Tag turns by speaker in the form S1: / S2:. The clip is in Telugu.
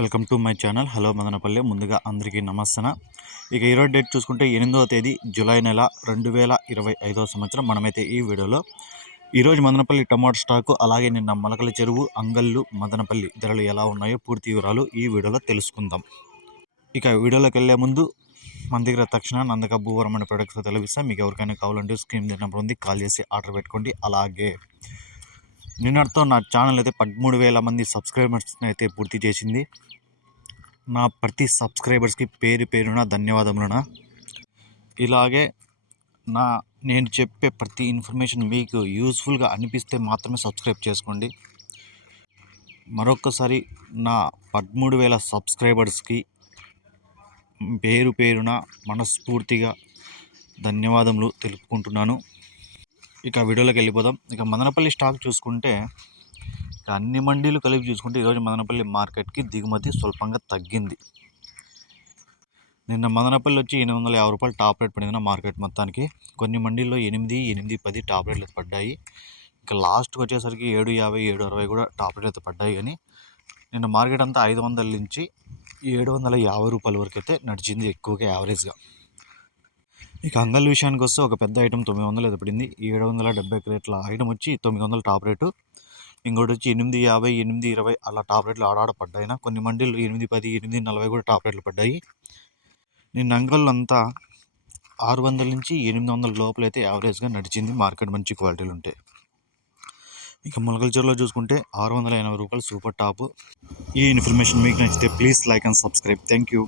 S1: Welcome to my channel. Hello Madanapalle. ముందుగా అందరికీ నమస్తన. ఇక ఈరోజు డేట్ చూసుకుంటే ఎనిమిదవ తేదీ జూలై నెల రెండు వేల ఇరవై ఐదవ సంవత్సరం. మనమైతే ఈ వీడియోలో ఈరోజు మదనపల్లి టమాటో స్టాకు అలాగే నిన్న మొలకల చెరువు అంగళ్ళు మదనపల్లి ధరలు ఎలా ఉన్నాయో పూర్తి వివరాలు ఈ వీడియోలో తెలుసుకుందాం. ఇక వీడియోలోకి వెళ్ళే ముందు మన దగ్గర తక్షణ నందక భూవరం అనే ప్రొడక్ట్స్ తెలివిస్తాం మీకు ఎవరికైనా కావాలంటే స్క్రీన్ తిన్నప్పుడు ఉంది. కాల్ చేసి ఆర్డర్ పెట్టుకోండి. అలాగే నిన్నటితో నా ఛానల్ అయితే పదమూడు వేల మంది సబ్స్క్రైబర్స్ని అయితే పూర్తి చేసింది. నా ప్రతి సబ్స్క్రైబర్స్కి పేరు పేరున ధన్యవాదములన ఇలాగే నా నేను చెప్పే ప్రతి ఇన్ఫర్మేషన్ మీకు యూస్ఫుల్గా అనిపిస్తే మాత్రమే సబ్స్క్రైబ్ చేసుకోండి. మరొకసారి నా పదమూడు వేల సబ్స్క్రైబర్స్కి పేరు పేరున మనస్ఫూర్తిగా ధన్యవాదములు తెలుపుకుంటున్నాను. ఇక వీడియోలోకి వెళ్ళిపోదాం. ఇక మదనపల్లి స్టాక్ చూసుకుంటే ఇక అన్ని మండీలు కలిపి చూసుకుంటే ఈరోజు మదనపల్లి మార్కెట్కి దిగుమతి స్వల్పంగా తగ్గింది. నిన్న మదనపల్లి వచ్చి ఎనిమిది వందల యాభై రూపాయలు టాప్ రేట్ పడింది మార్కెట్ మొత్తానికి. కొన్ని మండీల్లో ఎనిమిది ఎనిమిది పది టాప్ రేట్లు పడ్డాయి. ఇంకా లాస్ట్కి వచ్చేసరికి ఏడు యాభై ఏడు అరవై కూడా టాప్ రేట్లు అయితే పడ్డాయి కానీ నిన్న మార్కెట్ అంతా ఐదు వందల నుంచి ఏడు వందల యాభై రూపాయల వరకు అయితే నడిచింది ఎక్కువగా యావరేజ్గా. ఇక అంగల్ విషయానికి వస్తే ఒక పెద్ద ఐటమ్ తొమ్మిది వందలు ఎదపడింది. ఏడు వందల డెబ్బై క్రేట్ల ఐటమ్ వచ్చి తొమ్మిది వందల టాప్ రేటు ఇంకోటి వచ్చి ఎనిమిది యాభై ఎనిమిది ఇరవై అలా టాప్ రేట్లు ఆడాడ పడ్డాయి కొన్ని మండీలు ఎనిమిది పది ఎనిమిది నలభై కూడా టాప్ రేట్లు పడ్డాయి. నేను అంగళ్ళు అంతా ఆరు వందల నుంచి ఎనిమిది వందల లోపల అయితే యావరేజ్గా నడిచింది. మార్కెట్ మంచి క్వాలిటీలు ఉంటాయి ఇక మొలకల చూసుకుంటే ఆరు వందల ఎనభై రూపాయలు సూపర్ టాప్ ఈ ఇన్ఫర్మేషన్ మీకు నచ్చితే please like and subscribe thank you